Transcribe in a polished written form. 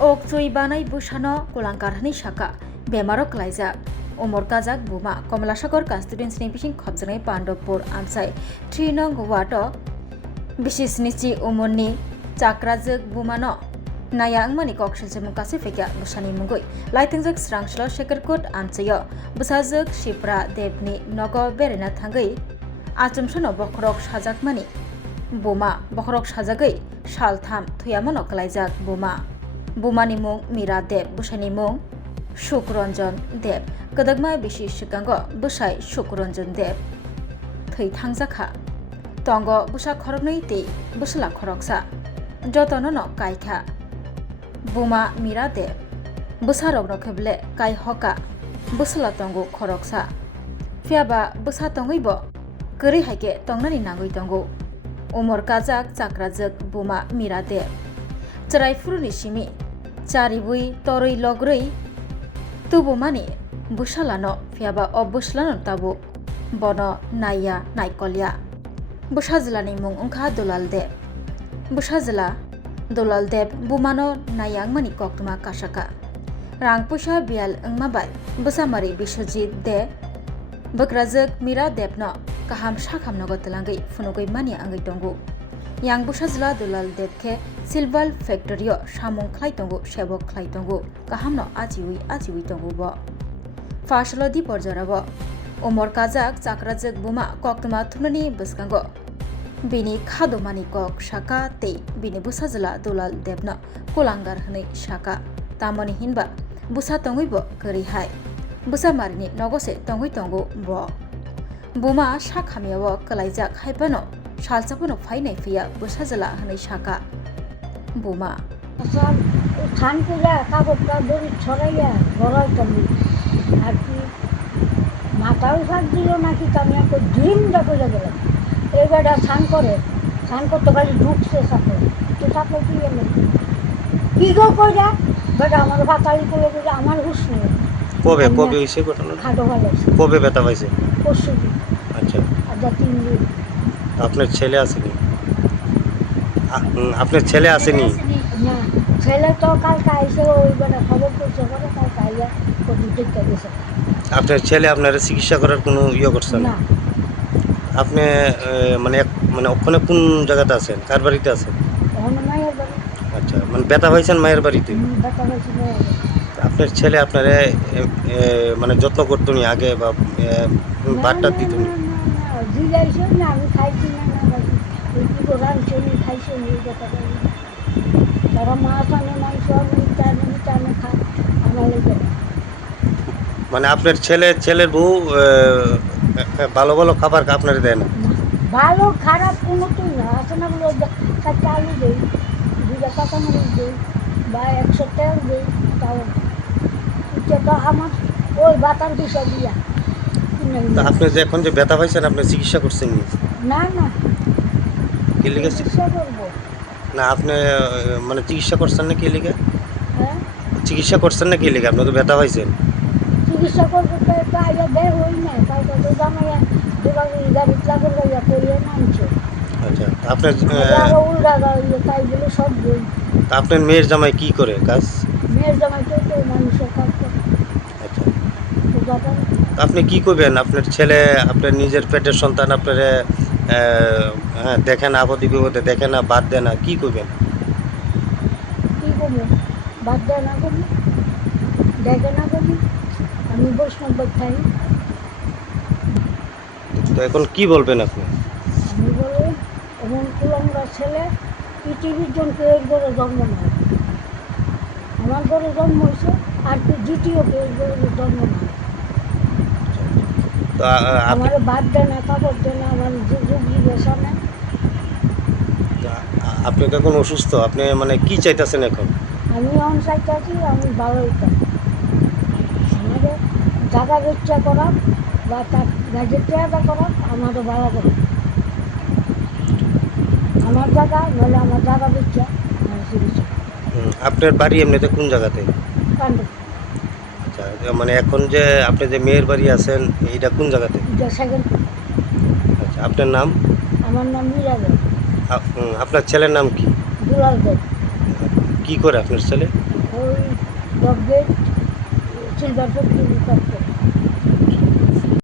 Ok cui banai busano kolangkarhani shaka bemaro klaijak umor kajak buma Komlasagor students ni bising khobjanai Pandopur amsai 3 nong wato bisisnichi umurni chakrajak bumano naya angmani kokshilchemu kasi fekya busani mungui laitingjak srangslo shekarkut amchayo busajak shipra debni nogo berena thangai achumsono bokhorok sajakmani buma bokhorok sajagai saltham thuyamano klaijak bumani mung Mira Deb busani mung Shukranjan Deb kadagma bishi shikango busai Shukranjan Deb thai thangjakha tongo busa khoroknai tei busala khoroksa jotono no kaikha buma Mira Deb busarokno kheble kai hoka busala tongo khoroksa fiaba busa tongoibo kari haike tongnani nangoi tongo umor kajak chakrajak buma Mira Deb Charaifuruni simi charibui toroi logroi tubu mani busalano fiaba obuslano tabu bono naya naikolya busajlani mung ongkha Dulal Deb bumano nayang mani koktuma kasaka rangpusa bial engmabai busamari Biswajit de bukrajak Mira Deb no kaham sakhamnogo telangai funugoi mani angai tongo yang busajla Dulal Deb ke Silver Factory samung khlai tongo sebok khlai tongo kahamno ajiwi tongo bo faslo di porjarabo umor kajak chakrajak buma koktuma thunani buskango bini khadomani kok shaka te bini busajla Dulal Deb no kolangar hnai shaka tamoni hinba busa tongoi bo kari hai busa marini nogose tongoi tongo bo buma shakhamiyawo kalaijak haipano salchapono phainai phiya busajla hnai shaka buma সব ধান করে কাপড়টা ধরে ছড়াইয়া গড়াইতাম আর কি মাথাও শাক দিল নাকি আমি একটা ডিমটা করে গেলাম এই বেটা স্নান করতে পারি ঢুকছে সাথে তো সাথে কি এলো কি গো কইরা বেটা আমার পাতালি করে বলে আমার হুশ নেই কবে হইছে ঘটনা খাটো ভালো কবে ব্যথা পাইছে পরশু দিন আচ্ছা আর 3 দিন আপনার ছেলে আসেনি আপনার ছেলে আসেনি না ছেলে তো কালকে আইসে ওই বেটা খবর করছে বলে কালকে আইয়া কোটি দেখতে গেছে আপনার ছেলে আপনার চিকিৎসা করার কোনো করছে না না আপনি মানে ওখানে কোন জায়গাতে আছেন কার বাড়িতে আছেন ওখানে মায়ের বাড়ি আচ্ছা মানে ব্যথা হয়েছেন মায়ের বাড়িতে ব্যথা হয়েছে আপনার ছেলে আপনারে মানে যত্ন করতো নি আগে বা বাটটা দিত নি জিগাইছে না আমি খাইছি না ওই কি করে আমি খাইছি এই কথা তারা মাছ আনে মাংস টানে খায় আমার লেগে মানে আপনার ছেলের বউ ভালো ভালো খাবার আপনার দেয় না ভালো খারাপ কোনোটাই না আছে না বলে একটা আলু দেই 2 টাকা মরিচ দেই বা 100 টাকা দেই তাও এটা তো আমার ওই বাতার দিশা দিয়া আপনি যে এখন যে ব্যথা পাইছেন আপনি চিকিৎসা করছেন না কি লিখে চিকিৎসা করবো না আপনি মানে চিকিৎসা করছেন না কি লিখে হ্যাঁ চিকিৎসা করছেন না কি লিখে আপনি তো ব্যথা পাইছেন চিকিৎসা করবো তো একটু আগে বের হই না কালকে তো জামাইয়া গাড়ি চাকর গাড়িয়া করিয়ে নামছে আচ্ছা আপনার উল্টা তাই বলে সব বই আপনার মেয়ের জামাই কি করে কাজ মেয়ের জামাইকে তো মানুষের কাজ করে আচ্ছা তো যাবেন আপনি কি করবেন আপনার ছেলে আপনার নিজের পেটের সন্তান আপনার হ্যাঁ দেখে না আপদে বিপদে দেখে না বাদ দেয় না কি করবেন কী করবো বাদ দেয় না করবি দেখে না করবি আমি বৈষ্ণব খাই তো এখন কি বলবেন আপনি আমি বলি এমন কুলঙ্গা ছেলে পৃথিবীর জনকে এর ঘরে জন্ম নেয় আমার ঘরে জন্ম হয়েছে আর কি দ্বিতীয় কেউ ঘরে জন্ম নেয় তো আমার বাদ দেয় না কাপড় দেয় না আমার যুগ জিজ্ঞাসা নেই আপনি তো এখন অসুস্থ আপনি মানে কি চাইতেছেন এখন আমি এখন চাইতেছি আমি ভালো হইতাম আমাদের জায়গা বেচা করা বা তার গাছের চেয়ারটা করা আমাদের ভালো করে আমার জায়গা নইলে আমার জায়গা বেচা আমার চিকিৎসা আপনার বাড়ি এমনিতে কোন জায়গাতে কান্ড আচ্ছা মানে এখন যে আপনি যে মেয়ের বাড়ি আছেন এইটা কোন জায়গাতে সেকেন্ড আচ্ছা আপনার নাম আমার নাম মীরা দেব আপনার ছেলের নাম কি দুলাল দেব কি করে আপনার ছেলে ওই ডবগেট সিলভার ফ্যাক্টরির কাছে